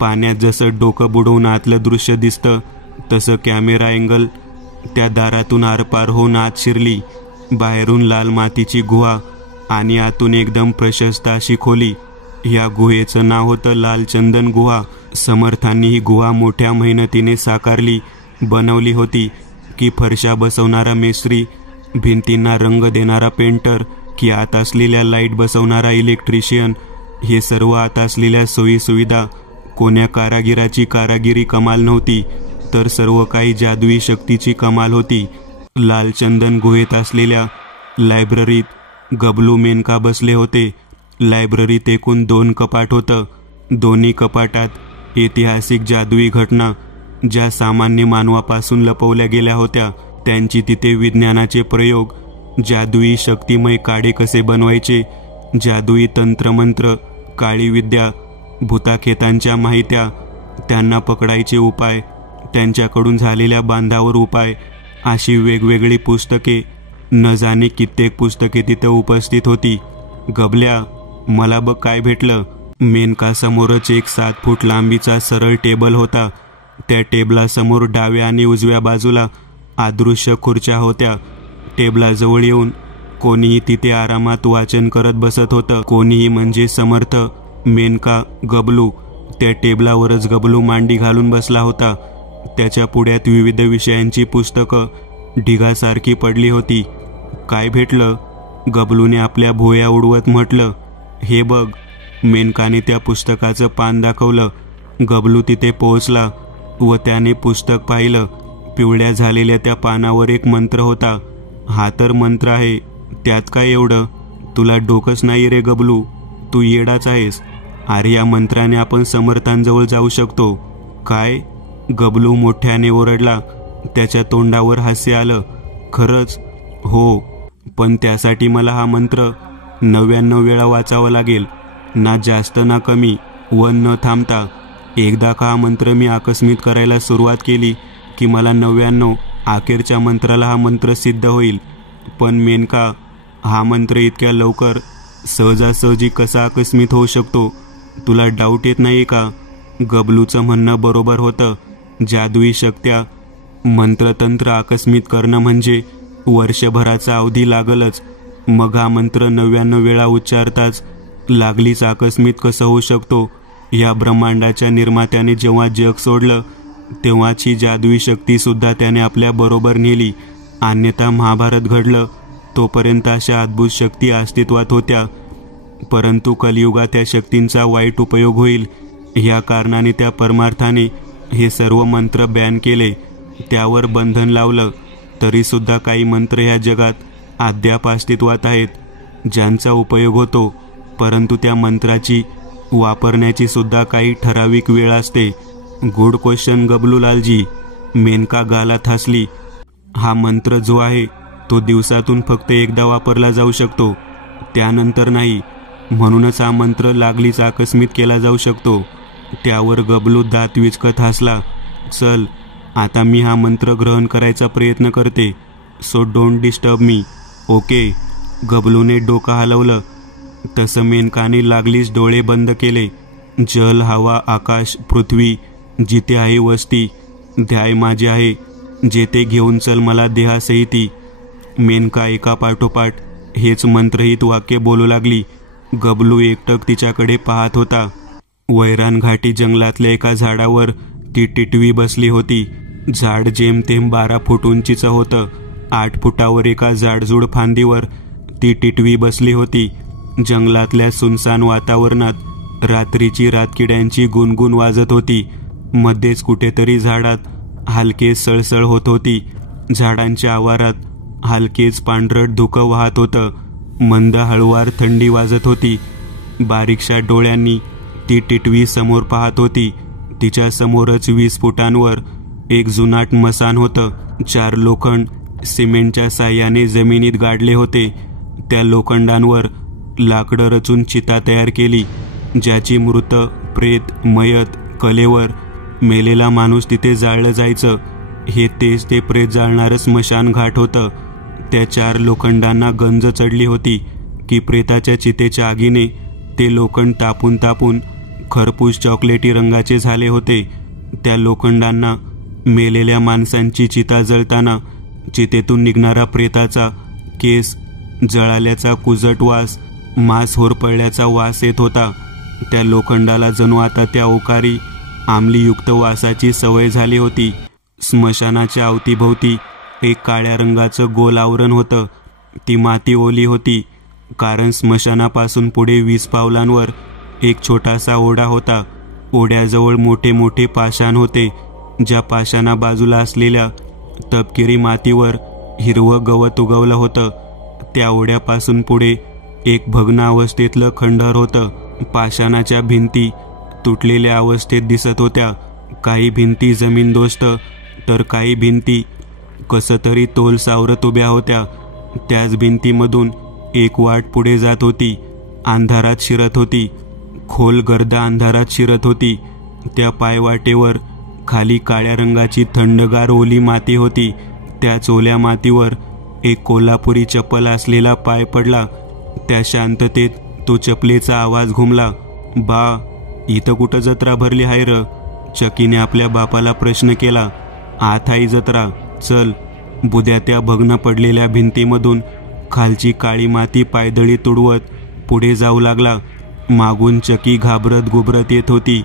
पाण्यात जसं डोकं बुडवून आतलं दृश्य दिसतं तसं कॅमेरा अँगल त्या दारातून आरपार होऊन आत शिरली. बाहेरून लाल मातीची गुहा आणि आतून एकदम प्रशस्त अशी खोली. या गुहेचं नाव होतं लालचंदन गुहा. समर्थांनी ही गुहा मोठ्या मेहनतीने साकारली, बनवली होती. की फरशा बसवणारा मेस्त्री, भिंतींना रंग देणारा पेंटर, की आत असलेल्या लाईट बसवणारा इलेक्ट्रिशियन, हे सर्व आत असलेल्या सोयीसुविधा. कोण्या कारागिराची कारागिरी कमाल नव्हती, तर सर्व काही जादुई शक्तीची कमाल होती. लालचंदन गुहेत असलेल्या लायब्ररीत गबलू मेनका बसले होते. लायब्ररीत एकूण 2 कपाट होतं. दोन्ही कपाटात ऐतिहासिक जादुई घटना, ज्या सामान्य मानवापासून लपवल्या गेल्या होत्या, त्यांची तिथे विज्ञानाचे प्रयोग, जादुई शक्तिमय काडे कसे बनवायचे, जादुई तंत्रमंत्र, काळी विद्या, भूताखेतांच्या माहित्या, त्यांना पकडायचे उपाय, त्यांच्याकडून झालेल्या बांधावर उपाय, अशी वेगवेगळी पुस्तके, न जाणे कित्येक पुस्तके तिथं उपस्थित होती. गबल्या, मला बघ काय भेटलं. मेनकासमोरच एक 7 फूट लांबीचा सरळ टेबल होता. त्या टेबलासमोर डाव्या आणि उजव्या बाजूला अदृश्य खुर्च्या होत्या. टेबलाजवळ येऊन कोणीही तिथे आरामात वाचन करत बसत होतं. कोणीही म्हणजे समर्थ, मेनका, गबलू. त्या टेबलावरच गबलू मांडी घालून बसला होता. त्याच्या पुढ्यात विविध विषयांची पुस्तकं ढिगासारखी पडली होती. काय भेटलं? गबलूने आपल्या भुवया उडवत म्हटलं. हे बघ. मेनकाने त्या पुस्तकाचं पान दाखवलं. गबलू तिथे पोहोचला व त्याने पुस्तक पाहिलं. पिवळ्या झालेल्या त्या पानावर एक मंत्र होता. हा तर मंत्र आहे, त्यात काय एवढं? तुला डोकंच नाही रे गबलू, तू येडाच आहेस. अरे, या मंत्राने आपण समर्थांजवळ जाऊ शकतो. काय? गबलू मोठ्याने ओरडला. त्याच्या तोंडावर हास्य आलं. खरंच? हो, पण त्यासाठी मला हा मंत्र 99 वेळा वाचावा लागेल. ना जास्त ना कमी, व न थांबता. एकदा का हा मंत्र मी आकस्मित करायला सुरुवात केली की मला 99 अखेरच्या मंत्राला हा मंत्र सिद्ध होईल. पण मेनका, हा मंत्र इतक्या लवकर सहजासहजी कसा आकस्मित होऊ शकतो? तुला डाऊट येत नाही का? गबलूचं म्हणणं बरोबर होतं. जादुई शक्त्या, मंत्रतंत्र आकस्मित करणं म्हणजे वर्षभराचा अवधी लागलच. मग हा मंत्र 99 वेळा उच्चारताच लागलीच आकस्मित कसं होऊ शकतो? या ब्रह्मांडाच्या निर्मात्याने जेव्हा जग सोडलं तेव्हाच ही जादुई शक्ती सुद्धा त्याने आपल्या बरोबर नेली. अन्यथा महाभारत घडलं तोपर्यंत अशा अद्भुत शक्ती अस्तित्वात होत्या. परंतु कलियुगात त्या शक्तींचा वाईट उपयोग होईल, या कारणाने त्या परमार्थाने हे सर्व मंत्र बॅन केले, त्यावर बंधन लावलं. तरी सुद्धा काही मंत्र ह्या जगात अद्याप अस्तित्वात आहेत, ज्यांचा उपयोग होतो. परंतु त्या मंत्राची वापरण्याची सुद्धा काही ठराविक वेळ असते. Good question Gablulalji. मेनका गालात हसली. हा मंत्र जो आहे तो दिवसातून फक्त एकदा वापरला जाऊ शकतो, त्यानंतर नाही. म्हणूनच हा मंत्र लागलीच आकस्मित केला जाऊ शकतो. त्यावर गबलू दात विचकत हसला. चल, आता मी हा मंत्र ग्रहण करायचा प्रयत्न करते, so don't disturb me. Okay. गबलूने डोकं हलवलं. तसं मेनकाने लागलीच डोळे बंद केले. जल, हवा, आकाश, पृथ्वी, जिथे आहे वस्ती, ध्याय माझे आहे, जेथे घेऊन चल मला देहासहिती. मेनका एका पाठोपाठ हेच मंत्रहित वाक्य बोलू लागली. गबलू एकटक तिच्याकडे पाहत होता. वैरान घाटी जंगलातल्या एका झाडावर ती टिटवी बसली होती. झाड जेमतेम 12 फूट उंचीचं होतं. 8 फुटावर एका जाडजूड फांदीवर ती टिटवी बसली होती. जंगलातल्या सुनसान वातावरणात रात्रीची रातकिड्यांची गुणगुण वाजत होती. मध्येच कुठेतरी झाडात हलके सळसळ होत होती. झाडांच्या आवारात हलकेच पांढरट धुकं वाहत होतं. मंद हळुवार थंडी वाजत होती. बारीकशा डोळ्यांनी ती टिटवी समोर पाहत होती. तिच्या समोरच 20 फुटांवर एक जुनाट मसान होतं. 4 लोखंड सिमेंटच्या साह्याने जमिनीत गाडले होते. त्या लोखंडांवर लाकडं रचून चिता तयार केली, ज्याची मृत, प्रेत, मयत, कलेवर मेलेला माणूस तिथे जाळलं जायचं. हे तेच ते प्रेत जाळणारं स्मशान घाट होतं. त्या 4 लोखंडांना गंज चढली होती की प्रेताच्या चितेच्या आगीने ते लोखंड तापून तापून खरपूस चॉकलेटी रंगाचे झाले होते. त्या लोखंडांना मेलेल्या माणसांची चिता जळताना चितेतून निघणारा प्रेताचा केस जळाल्याचा कुजट वास, मांस होरपळल्याचा वास येत होता. त्या लोखंडाला जणू आता त्या ओकारी आमलीयुक्त वासाची सवय झाली होती. स्मशानाच्या अवतीभोवती एक काळ्या रंगाचं गोल आवरण होतं. ती माती ओली होती, कारण स्मशानापासून पुढे 20 पावलांवर एक छोटासा ओढा होता. ओढ्याजवळ मोठे मोठे पाषाण होते. ज्या पाषाणा बाजूला असलेल्या तपकिरी मातीवर हिरवं गवत उगवलं होतं. त्या ओढ्यापासून पुढे एक भग्न अवस्थेतलं खंडहर होतं. पाषाणाच्या भिंती तुटलेल्या अवस्थेत दिसत होत्या. काही भिंती जमीनदोस्त तर काही भिंती कसं तरी तोल सावरत उभ्या होत्या. त्याच भिंतीमधून एक वाट पुढे जात होती. अंधारात शिरत होती. खोल गर्द अंधारात शिरत होती. त्या पायवाटेवर खाली काळ्या रंगाची थंडगार ओली माती होती. त्याच ओल्या मातीवर एक कोल्हापुरी चप्पल असलेला पाय पडला. त्या शांततेत तो चपलेचा आवाज घुमला. बा, इथं कुठं जत्रा भरली हाय र? चकीने आपल्या बापाला प्रश्न केला. आत हाय जत्रा, चल. बुद्या त्या भग्न पडलेल्या भिंतीमधून खालची काळी माती पायदळी तुडवत पुढे जाऊ लागला. मागून चकी घाबरत गुबरत येत होती.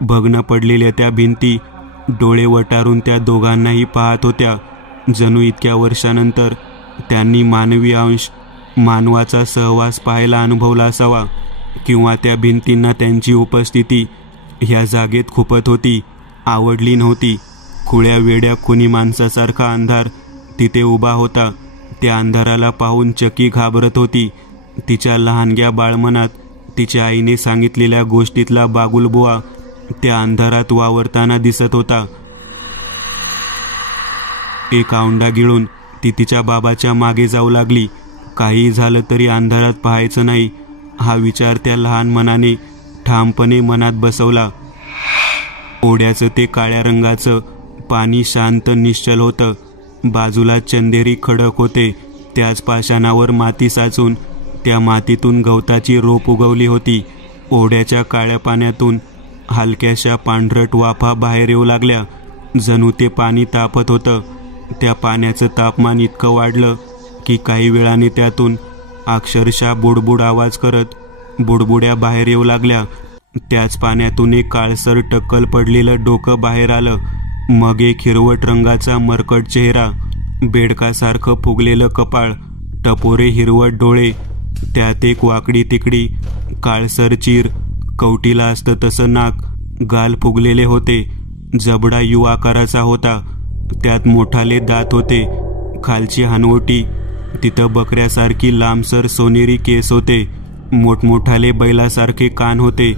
भग्न पडलेल्या त्या भिंती डोळे वटारून त्या दोघांनाही पाहत होत्या. जणू इतक्या वर्षानंतर त्यांनी मानवी अंश, मानवाचा सहवास पाहायला अनुभवला असावा, किंवा त्या भिंतींना त्यांची उपस्थिती ह्या जागेत खुपत होती, आवडली नव्हती. खुळ्या वेड्या खुनी माणसासारखा अंधार तिथे उभा होता. त्या अंधाराला पाहून चकी घाबरत होती. तिच्या लहानग्या बाळमनात तिच्या आईने सांगितलेल्या गोष्टीतला बागुलबुवा त्या अंधारात वावरताना दिसत होता. एक औंढा गिळून ती तिच्या बाबाच्या मागे जाऊ लागली. काही झालं तरी अंधारात पाहायचं नाही, हा विचार त्या लहान मनाने ठामपणे मनात बसवला. ओढ्याचं ते काळ्या रंगाचं पाणी शांत निश्चल होतं. बाजूला चंदेरी खडक होते. त्याच पाषाणावर माती साचून त्या मातीतून गवताची रोप उगवली होती. ओढ्याच्या काळ्या पाण्यातून हलक्याशा पांढरट वाफा बाहेर येऊ लागल्या. जणू ते पाणी तापत होतं. त्या पाण्याचं तापमान इतकं वाढलं की काही वेळाने त्यातून अक्षरशः बुडबुड आवाज करत बुडबुड्या बाहेर येऊ लागल्या. त्याच पाण्यातून एक काळसर टक्कल पडलेलं डोकं बाहेर आलं. मग एक हिरवट रंगाचा मरकट चेहरा, बेडकासारखं फुगलेलं कपाळ, टपोरे हिरवट डोळे, त्यात एक वाकडी तिकडी काळसर चीर, कवटीला असतं तसं नाक, गाल फुगलेले होते. जबडा यू आकाराचा होता. त्यात मोठाले दात होते. खालची हनवटी, तिथं बकऱ्यासारखी लांबसर सोनेरी केस होते. मोठमोठाले बैलासारखे कान होते.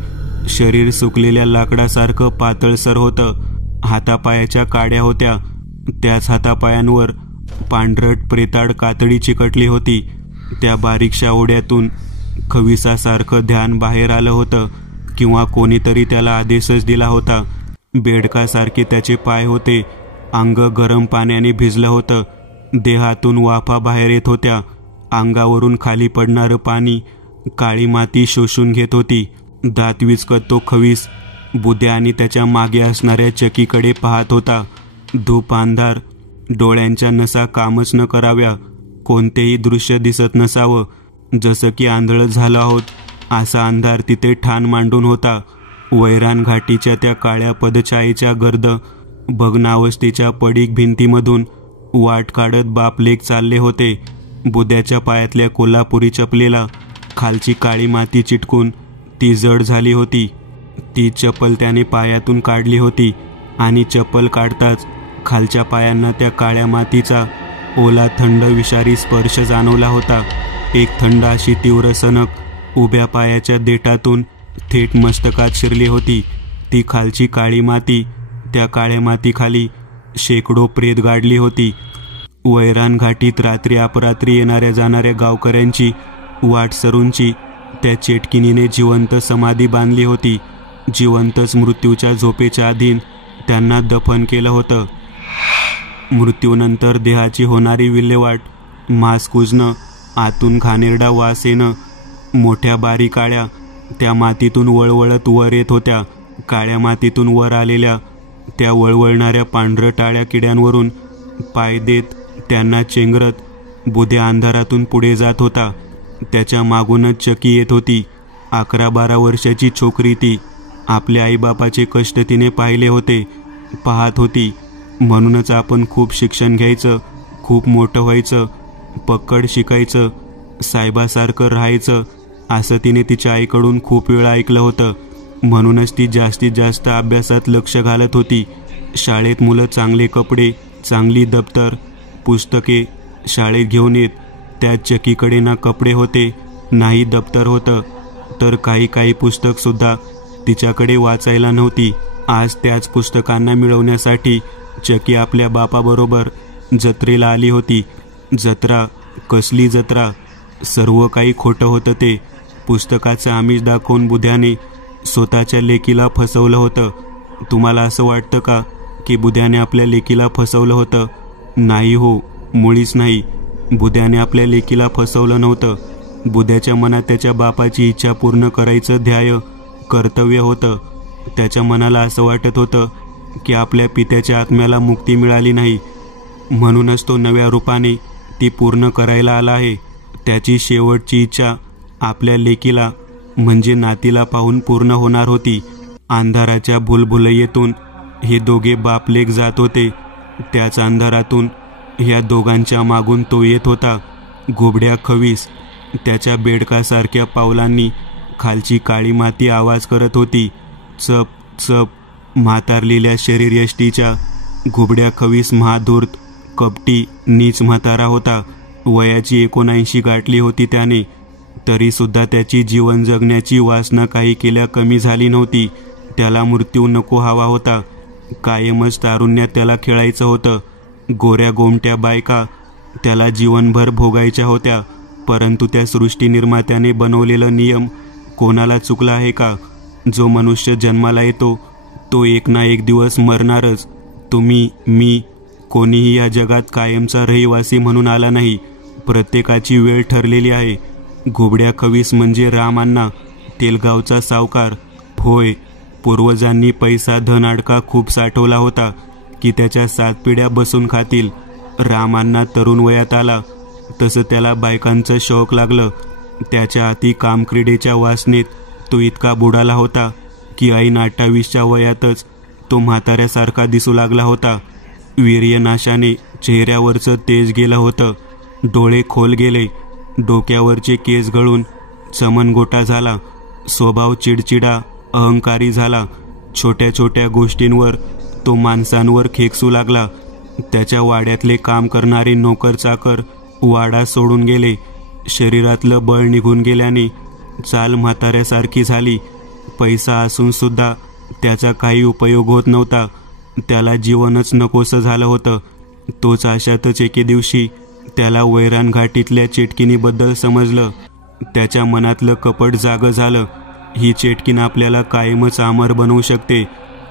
शरीर सुकलेल्या लाकडासारखं पातळसर होतं. हातापायाच्या काड्या होत्या. त्याच हातापायांवर पांढरट प्रेताड कातडी चिकटली होती. त्या बारीकशा ओढ्यातून खविसासारखं ध्यान बाहेर आलं होतं, किंवा कोणीतरी त्याला आदेशच दिला होता. बेडकासारखे त्याचे पाय होते. अंग गरम पाण्याने भिजलं होतं. देहातून वाफा बाहेर येत होत्या. अंगावरून खाली पडणारं पाणी काळी माती शोषून घेत होती. दात विचकत तो खवीस बुद्या आणि त्याच्या मागे असणाऱ्या चकीकडे पाहत होता. धूप अंधार, डोळ्यांच्या नसा कामच न कराव्या, कोणतेही दृश्य दिसत नसावं. जसं की आंधळ झालो आहोत असा अंधार तिथे ठाण मांडून होता. वैरान घाटीच्या त्या काळ्या पदछायेच्या गर्द भग्नावस्थेच्या पडीक भिंतीमधून वाट काढत बापलेक चालले होते. बुद्याच्या पायातल्या कोल्हापुरी चपलेला खालची काळी माती चिटकून ती जड झाली होती. ती चप्पल त्याने पायातून काढली होती आणि चप्पल काढताच खालच्या पायांना त्या काळ्या मातीचा ओला थंड विषारी स्पर्श जाणवला होता. एक थंड अशी तीव्र सनक उभ्या पायाच्या देठातून थेट मस्तकात शिरली होती. ती खालची काळी माती, त्या काळ्या मातीखाली शेकडो प्रेत गाडली होती. वैरान घाटीत रात्री अपरात्री येणाऱ्या जाणाऱ्या गावकऱ्यांची वाटसरूंची त्या चेटकिनीने जिवंत समाधी बांधली होती. जिवंतच मृत्यूच्या झोपेच्या अधीन त्यांना दफन केलं होतं. मृत्यूनंतर देहाची होणारी विल्हेवाट मांस कुजणं, आतून घाणेरडा वास येणं. मोठ्या बारी काळ्या त्या मातीतून वळवळत वर येत होत्या. काळ्या मातीतून वर आलेल्या त्या वळवळणाऱ्या पांढरटाळ्या किड्यांवरून पाय देत त्यांना चेंगरत बुध्या अंधारातून पुढे जात होता. त्याच्या मागूनच चकी येत होती. 11-12 वर्षाची छोकरी ती. आपल्या आईबापाचे कष्ट तिने पाहिले होते, पाहत होती. म्हणूनच आपण खूप शिक्षण घ्यायचं, खूप मोठं व्हायचं, पक्कड शिकायचं, साहेबासारखं राहायचं असं तिने तिच्या आईकडून खूप वेळा ऐकलं होतं. म्हणूनच ती जास्तीत जास्त अभ्यासात लक्ष घालत होती. शाळेत मुलं चांगले कपडे, चांगली दप्तर, पुस्तके शाळेत घेऊन येत. त्या चकीकडे ना कपडे होते, नाही दप्तर होतं, तर काही पुस्तकसुद्धा तिच्याकडे वाचायला नव्हती. आज त्याच पुस्तकांना मिळवण्यासाठी चकी आपल्या बापाबरोबर जत्रेला आली होती. जत्रा? कसली जत्रा? सर्व काही खोटं होतं ते. पुस्तकाचं आमिष दाखवून बुध्याने स्वतःच्या लेकीला फसवलं होतं. तुम्हाला असं वाटतं का की बुध्याने आपल्या लेकीला फसवलं होतं? नाही हो, मुळीच नाही. बुध्याने आपल्या लेकीला फसवलं नव्हतं. बुध्याच्या मनात त्याच्या बापाची इच्छा पूर्ण करायचं ध्येय, कर्तव्य होतं. त्याच्या मनाला असं वाटत होतं की आपल्या पित्याच्या आत्म्याला मुक्ती मिळाली नाही, म्हणूनच तो नव्या रूपाने ती पूर्ण करायला आला आहे. त्याची शेवटची इच्छा आपल्या लेकीला म्हणजे नातीला पाहून पूर्ण होणार होती. अंधाराच्या भुलभुलैयेतून हे दोघे बापलेक जात होते. त्याच अंधारातून ह्या दोघांच्या मागून तो येत होता. घुबड्या खवीस त्याच्या बेडकासारख्या पावलांनी खालची काळी माती आवाज करत होती. चप चप. म्हातारलेल्या शरीरयष्टीच्या घुबड्या खवीस महाधूर्त, कपटी, नीच म्हातारा होता. वयाची 79 गाठली होती त्याने. तरीसुद्धा त्याची जीवन जगण्याची वासना काही केल्या कमी झाली नव्हती. त्याला मृत्यू नको हवा होता. कायमच तारुण्यात त्याला खेळायचं होतं. गोऱ्या गोमट्या बायका त्याला जीवनभर भोगायच्या होत्या. परंतु त्या सृष्टी निर्मात्याने बनवलेलं नियम कोणाला चुकला आहे का? जो मनुष्य जन्माला येतो तो एक ना एक दिवस मरणारच. तुम्ही, मी, कोणीही या जगात कायमचा रहिवासी म्हणून आला नाही. प्रत्येकाची वेळ ठरलेली आहे. घुबड्या खवीस म्हणजे रामांना, तेलगावचा सावकार. होय, पूर्वजांनी पैसा धन अडका खूप साठवला होता की त्याच्या 7 पिढ्या बसून खातील. रामांना तरुण वयात आला तसं त्याला बायकांचं शौक लागलं. त्याच्या हाती कामक्रीडेच्या वासनेत तो इतका बुडाला होता की ऐन 28च्या वयातच तो म्हाताऱ्यासारखा दिसू लागला होता. वीर्यनाशाने चेहऱ्यावरचं तेज गेलं होतं. डोळे खोल गेले. डोक्यावरचे केस गळून चमनगोटा झाला. स्वभाव चिडचिडा, अहंकारी झाला. छोट्या छोट्या गोष्टींवर तो माणसांवर खेकसू लागला. त्याच्या वाड्यातले काम करणारे नोकर चाकर वाडा सोडून गेले. शरीरातलं बळ निघून गेल्याने चाल म्हाताऱ्यासारखी झाली. पैसा असून सुद्धा त्याचा काही उपयोग होत नव्हता. त्याला जीवनच नकोसं झालं होतं. तोच अशातच एके दिवशी त्याला वैरान घाटीतल्या चेटकिनीबद्दल समजलं. त्याच्या मनातलं कपट जागं झालं. ही चेटकीन आपल्याला कायमच अमर बनवू शकते.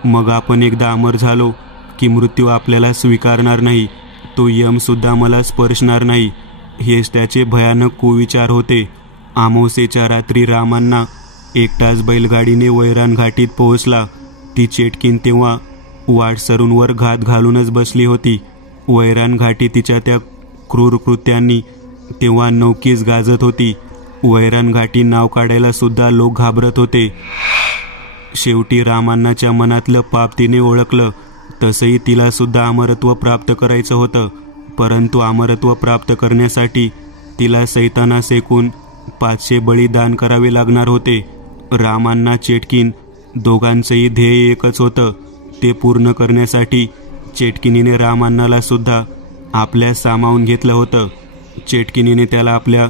मग आपण एकदा अमर झालो की मृत्यू आपल्याला स्वीकारणार नाही. तो यमसुद्धा मला स्पर्शणार नाही. हेच त्याचे भयानक कुविचार होते. अमावस्येच्या रात्री रामांना एकटाच बैलगाडीने वैरान घाटीत पोहोचला. ती चेटकीन तेव्हा वाटसरूंवर घात घालूनच बसली होती. वैरान घाटी तिच्या त्या क्रूर कृत्यांनी तेव्हा नौकीस गाजत होती. वैरान घाटी नाव काढायला सुद्धा लोक घाबरत होते. शेवटी रामांनाच्या मनातलं पाप तिने ओळखलं. तसंही तिला सुद्धा अमरत्व प्राप्त करायचं होतं. परंतु अमरत्व प्राप्त करण्यासाठी तिला सैतानास एकूण 500 बळीदान करावे लागणार होते. रामांना चेटकीन दोघांचंही ध्येय एकच होतं. ते पूर्ण करण्यासाठी चेटकिनीने रामांनाला सुद्धा आपल्या सामावून घेतलं होतं. चेटकिनीने त्याला आपल्या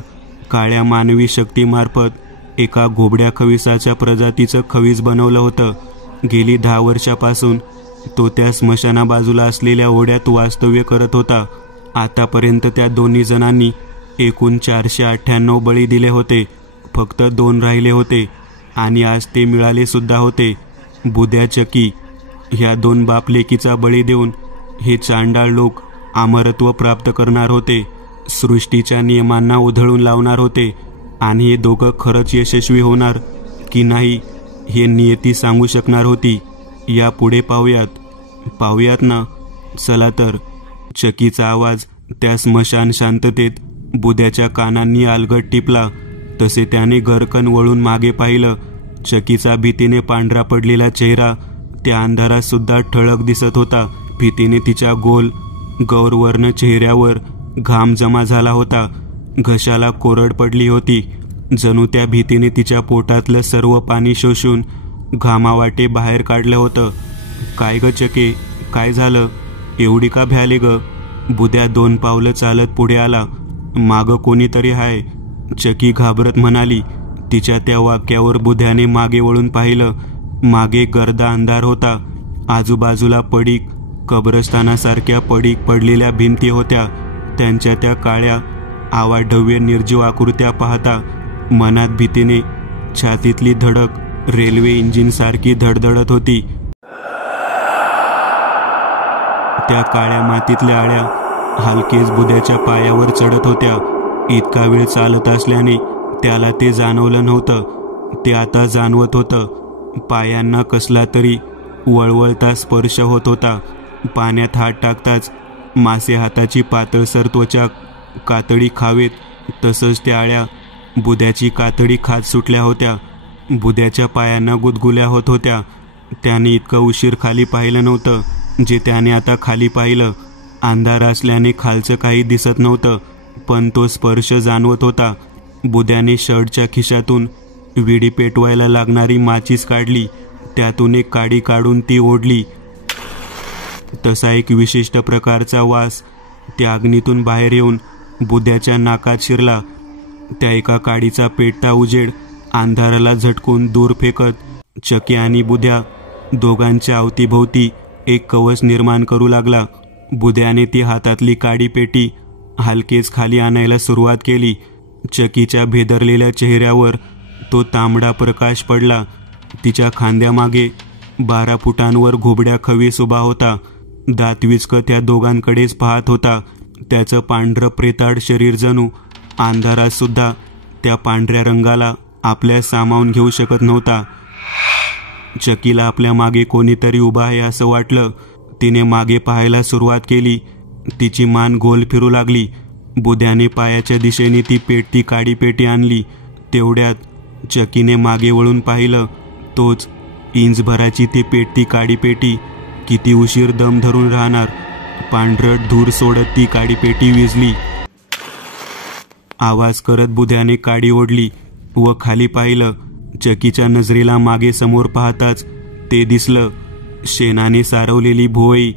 काळ्या मानवी शक्तीमार्फत एका घोबड्या खविसाच्या प्रजातीचं खवीस बनवलं होतं. गेली 10 वर्षापासून तो त्या स्मशाना बाजूला असलेल्या ओढ्यात वास्तव्य करत होता. आतापर्यंत त्या दोन्ही जणांनी एकूण 498 बळी दिले होते. फक्त 2 राहिले होते आणि आज ते मिळाले सुद्धा होते. बुध्या चकी ह्या 2 बापलेकीचा बळी देऊन हे चांडाळ लोक अमरत्व प्राप्त करणार होते. सृष्टीच्या नियमांना उधळून लावणार होते आणि हे दोघं खरंच यशस्वी होणार की नाही हे नियती सांगू शकणार होती. या पुढे पाहूयात ना. चला तर. चकीचा आवाज त्या स्मशान शांततेत बुद्याच्या कानांनी अलगद टिपला. तसे त्याने घरकन वळून मागे पाहिलं. चकीचा भीतीने पांढरा पडलेला चेहरा त्या अंधारात सुद्धा ठळक दिसत होता. भीतीने तिच्या गोल गौरवर्ण चेहऱ्यावर घाम जमा झाला होता. घशाला कोरड पडली होती. जणू त्या भीतीने तिच्या पोटातलं सर्व पाणी शोषून घामावाटे बाहेर काढलं होतं. काय ग चके, काय झालं? एवढी का भ्याली ग? बुद्या 2 पावलं चालत पुढे आला. मागं कोणीतरी आहे, चकी घाबरत म्हणाली. तिच्या त्या वाक्यावर बुद्याने मागे वळून पाहिलं. मागे गर्दा अंधार होता. आजूबाजूला पडीक, कब्रस्तानासारख्या पडीक पडलेल्या भिंती होत्या. त्यांच्या त्या काळ्या आवाढव्य निर्जीव आकृत्या पाहता मनात भीतीने छातीतली धडक रेल्वे इंजिन सारखी धडधडत होती. त्या काळ्या मातीतल्या आळ्या हलकेच बुद्याच्या पायावर चढत होत्या. इतका वेळ चालत असल्याने त्याला ते जाणवलं नव्हतं. ते आता जाणवत होतं. पायांना कसला तरी वळवळता स्पर्श होत होता. पाण्यात हात टाकताच मासे हाताची पातळसर त्वचा कातडी खावेत तसंच त्या आळ्या बुद्याची कातडी खात सुटल्या होत्या. बुद्याच्या पायांना गुदगुल्या होत होत्या. त्याने इतकं उशीर खाली पाहिलं नव्हतं जे त्याने आता खाली पाहिलं. अंधार असल्याने खालचं काही दिसत नव्हतं, पण तो स्पर्श जाणवत होता. बुद्याने शर्टच्या खिशातून विडी पेटवायला लागणारी माचीस काढली. त्यातून एक काडी काढून ती ओढली. तसा एक विशिष्ट प्रकारचा वास त्या अग्नीतून बाहेर येऊन बुद्याच्या नाकात शिरला. त्या एका काडीचा पेटता उजेड अंधाराला झटकून दूर फेकत चकी आणि बुद्या दोघांच्या अवतीभोवती एक कवच निर्माण करू लागला. बुद्याने ती हातातली काडी पेटी हलकेच खाली आणायला सुरुवात केली. चकीच्या भेदरलेल्या चेहऱ्यावर तो तांबडा प्रकाश पडला. तिच्या खांद्यामागे 12 फुटांवर घोबड्या खवीस उभा होता. दात विचकत त्या दोघांकडेच पाहत होता. त्याचं पांढरं प्रेताळ शरीर जणू अंधारात सुद्धा त्या पांढऱ्या रंगाला आपल्या सामावून घेऊ शकत नव्हता. चकीला आपल्या मागे कोणीतरी उभा आहे असं वाटलं. तिने मागे पाहायला सुरुवात केली. तिची मान गोल फिरू लागली. बुद्याने पायाच्या दिशेने ती पेटती काडी पेटी आणली. तेवढ्यात चकीने मागे वळून पाहिलं. तोच इंचभराची ती पेटती काडी पेटी. किती उशीर दम धरून राहणार? पांढरट धूर सोडत ती काडी पेटी विझली. आवाज करत बुद्याने काडी ओढली व खाली पाहिलं. चकीच्या नजरेला मागे समोर पाहताच ते दिसलं. शेणाने सारवलेली भुवई,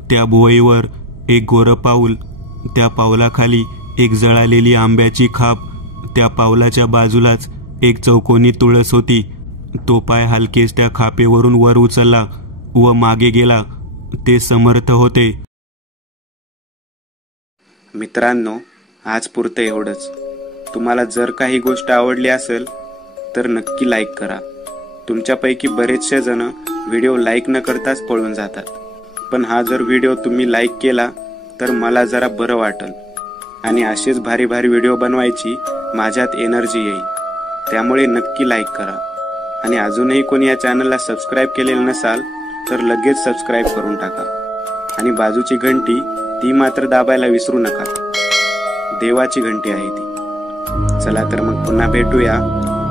त्या भुवईवर एक गोरं पाऊल, त्या पावलाखाली एक जळालेली आंब्याची खाप, त्या पावलाच्या बाजूलाच एक चौकोनी तुळस होती. तो पाय हलकेच त्या खापेवरून वर उचलला व मागे गेला. ते समर्थ होते. मित्रांनो, आज पुरतं एवढंच. तुम्हाला जर काही गोष्ट आवडली असेल तर नक्की लाईक करा. तुमच्यापैकी बरेचसे जण व्हिडिओ लाईक न करताच पळून जातात, पण हा जर व्हिडिओ तुम्ही लाईक केला तर मला जरा बरं वाटेल आणि असेच भारी भारी व्हिडिओ बनवायची माझ्यात एनर्जी येईल. त्यामुळे नक्की लाईक करा. आणि अजूनही कोणी या चॅनलला सबस्क्राईब केलेलं नसाल तर लगेच सबस्क्राईब करून टाका. आणि बाजूची घंटी ती मात्र दाबायला विसरू नका. देवाची घंटी आहे ती. चला तर मग पुन्हा भेटूया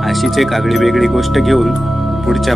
अशीच एक आगळी वेगळी गोष्ट घेऊन पुढच्या